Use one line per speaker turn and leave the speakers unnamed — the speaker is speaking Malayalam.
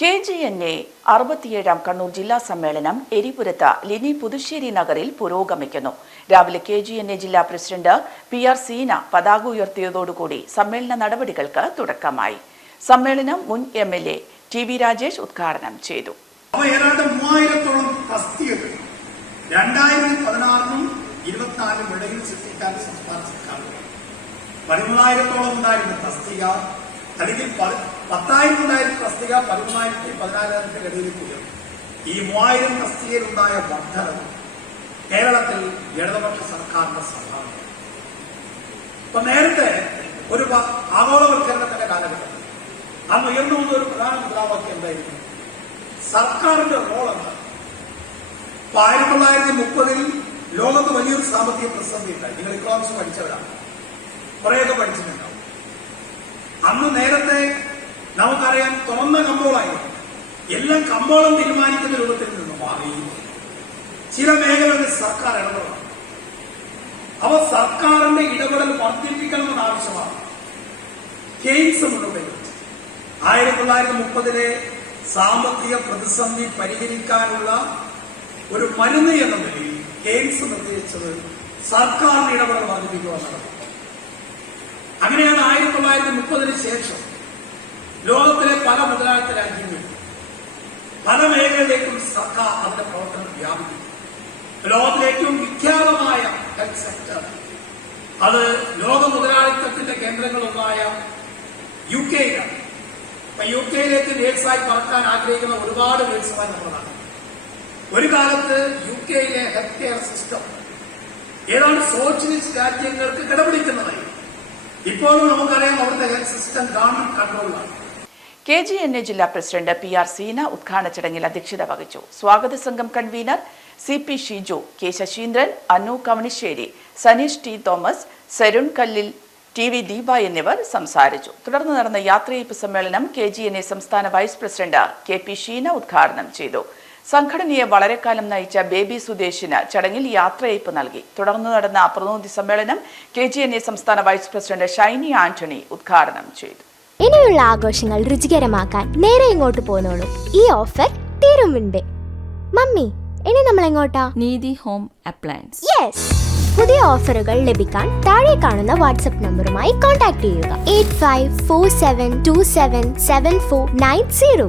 കെ ജി എൻ എ അറുപത്തിയേഴാം കണ്ണൂർ ജില്ലാ സമ്മേളനം എരിപുരത്ത് ലിനി പുതുശ്ശേരി നഗറിൽ പുരോഗമിക്കുന്നു. രാവിലെ കെ ജി എൻ എ ജില്ലാ പ്രസിഡന്റ് പി ആർ സീന പതാക ഉയർത്തിയതോടുകൂടി സമ്മേളന നടപടികൾക്ക് തുടക്കമായി. സമ്മേളനം മുൻ M L A T V Rajesh ഉദ്ഘാടനം ചെയ്തു.
ഇടയിൽ സംസ്ഥാന സർക്കാർ. പതിമൂന്നായിരത്തോളം ഉണ്ടായിരുന്ന തസ്തിക അല്ലെങ്കിൽ പത്തായിരത്തി പത്തായിരം ഉണ്ടായിരുന്ന തസ്തിക പതിമൂന്നായിരത്തി പതിനാലായിരത്തി ഇടയിലേക്ക് ഉയർന്നു ഈ മൂവായിരം തസ്തികയിലുണ്ടായ വർദ്ധനവ് കേരളത്തിൽ ഇടതുപക്ഷ സർക്കാരിന്റെ സംഭാവന ഇപ്പൊ നേരത്തെ ഒരു ആഗോളവൽക്കരണത്തിന്റെ കാലഘട്ടം അന്ന് ഉയർന്നു വന്ന ഒരു പ്രധാന മുദ്രാവാക്യം എന്തായിരുന്നു? സർക്കാരിന്റെ റോൾ എന്താണ്? ഇപ്പൊ ആയിരത്തി തൊള്ളായിരത്തി മുപ്പതിൽ ലോകത്ത് വലിയൊരു സാമ്പത്തിക പ്രതിസന്ധി ഉണ്ടായി. നിങ്ങൾ ഇക്കോണമിക്സ് പഠിച്ചവരാണ്. കുറേയൊക്കെ പഠിച്ചിട്ടുണ്ടാവും. അന്ന് നേരത്തെ നമുക്കറിയാം തുറന്ന കമ്പോളായിരുന്നു എല്ലാം കമ്പോളം തീരുമാനിക്കുന്ന രൂപത്തിൽ നിന്ന് മാറി. ചില മേഖലകളിൽ സർക്കാർ ഇടപെടണം. അവ സർക്കാരിന്റെ ഇടപെടൽ വർദ്ധിപ്പിക്കണമെന്ന് ആവശ്യമാണ്. കെയ്ൻസ് മുന്നോട്ട് ആയിരത്തി തൊള്ളായിരത്തി മുപ്പതിലെ സാമ്പത്തിക പ്രതിസന്ധി പരിഹരിക്കാനുള്ള ഒരു മരുന്ന് എന്ന നിലയിൽ കെയ്ൻസ് നിർദ്ദേശിച്ചത് സർക്കാരിന്റെ ഇടപെടൽ വർദ്ധിപ്പിക്കുക അങ്ങനെയാണ് തൊള്ളായിരത്തി മുപ്പതിന് ശേഷം ലോകത്തിലെ പല മുതലാളിത്ത രാജ്യങ്ങളും പല മേഖലയിലേക്കും സർക്കാർ അതിന്റെ പ്രവർത്തനം വ്യാപിക്കും ലോകത്തിലെ ഏറ്റവും വിഖ്യാതമായ ഹെൽത്ത് സെക്ടർ അത് ലോക മുതലാളിത്തത്തിന്റെ കേന്ദ്രങ്ങളൊന്നായ യു കെയിലാണ് അപ്പൊ യു കെയിലേക്ക് നേഴ്സായി പറക്കാൻ ആഗ്രഹിക്കുന്ന ഒരുപാട് നേഴ്സുമാർ നമ്മളാണ്. ഒരു കാലത്ത് യു കെയിലെ ഹെൽത്ത് കെയർ സിസ്റ്റം ഏതാണ്ട് സോഷ്യലിസ്റ്റ് രാജ്യങ്ങൾക്ക് കിടപിടിക്കുന്നതായി ഇപ്പോഴും നമുക്കറിയാം അവിടുത്തെ സിസ്റ്റം ഗവൺമെന്റ് കൺട്രോളിലാണ്
കെ ജി എൻ എ ജില്ലാ പ്രസിഡന്റ് പി ആർ സീന ഉദ്ഘാടന ചടങ്ങിൽ അധ്യക്ഷത വഹിച്ചു. സ്വാഗത സംഘം convener C P Shiju K Sasheendran Anu Kavanissery Saneesh T Thomas Sarun Kallil T V Deepa എന്നിവർ സംസാരിച്ചു. തുടർന്ന് നടന്ന യാത്രയയപ്പ് സമ്മേളനം കെ ജി എൻ എ സംസ്ഥാന vice president K P Sheena ഉദ്ഘാടനം ചെയ്തു. സംഘടനയെ കാലം നയിച്ച ബേബി സുദേശിന് ചടങ്ങിൽ യാത്രയയപ്പ് നൽകി. തുടർന്ന് നടന്ന പ്രതിനിധി സമ്മേളനം കെ ജി എൻ എ സംസ്ഥാന വൈസ് പ്രസിഡന്റ് ഷൈനി ആന്റണി ഉദ്ഘാടനം ചെയ്തു.
ഇനിയുള്ള ആഘോഷങ്ങൾ രുചികരമാക്കാൻ നേരെ ഇങ്ങോട്ട് പോന്നോളൂ. ഈ ഓഫർ തീരും മുൻപേ. മമ്മി ഇനി നമ്മൾ എങ്ങോട്ടാ
നീതി ഹോം അപ്ലയൻസ്.
യെസ്. പുതിയ ഓഫറുകൾ ലഭിക്കാൻ താഴെ കാണുന്ന വാട്സ്ആപ്പ് നമ്പറുമായി കോൺടാക്ട് ചെയ്യുക. Eight five four seven two seven seven four nine zero.